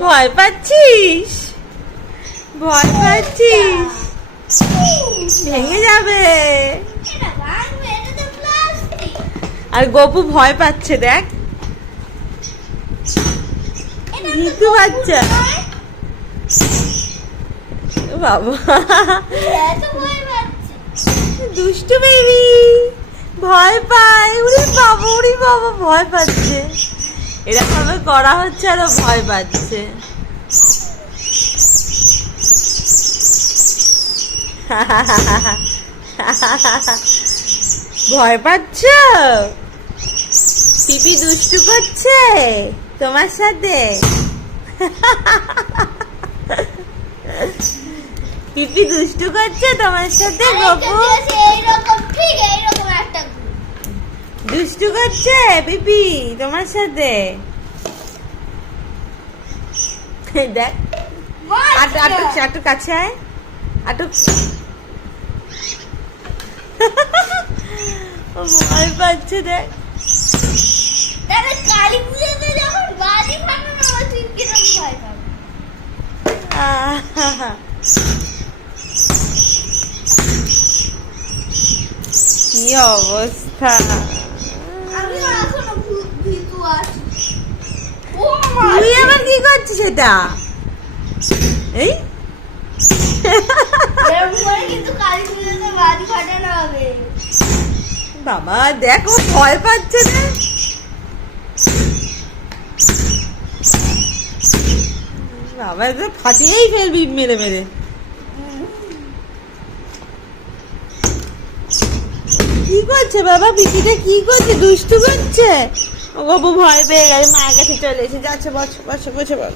ভয় পাচ্ছিস? ভয় পাচ্ছিস? ভেঙে যাবে। আর গপু ভয় পাচ্ছে, দেখ। ভিতু বাচ্চা। বাবা। দুষ্টু বেবি ভয় পায়। উড়ি বাবা উড়ি বাবা, ভয় পাচ্ছে। এরকম ভাবে করা হচ্ছে আরও ভয় পাচ্ছে। ভয় পাচ্ছ? পিপি দুষ্টু করছে তোমার সাথে? পিপি দুষ্টু করছে তোমার সাথে গপু? দুষ্টু করছে পিপি তোমার সাথে। দেখ। আটু আটু আটু কাছে আয়। আটু ও ভয় পাচ্ছে দেখ। তাহলে কালী করছিস এটা? এই? বাবা দেখো ভয় পাচ্ছে না? বাবা এটা ফাটিয়েই ফেলবি মেরে মেরে। কি করছে বাবা? পিপিটা কি করছে? দুষ্টু করছে? ও বাবু ভয় পেয়ে গেছে মায়ের কাছে চলে এসে যাচ্ছে বসো বসো বসে বল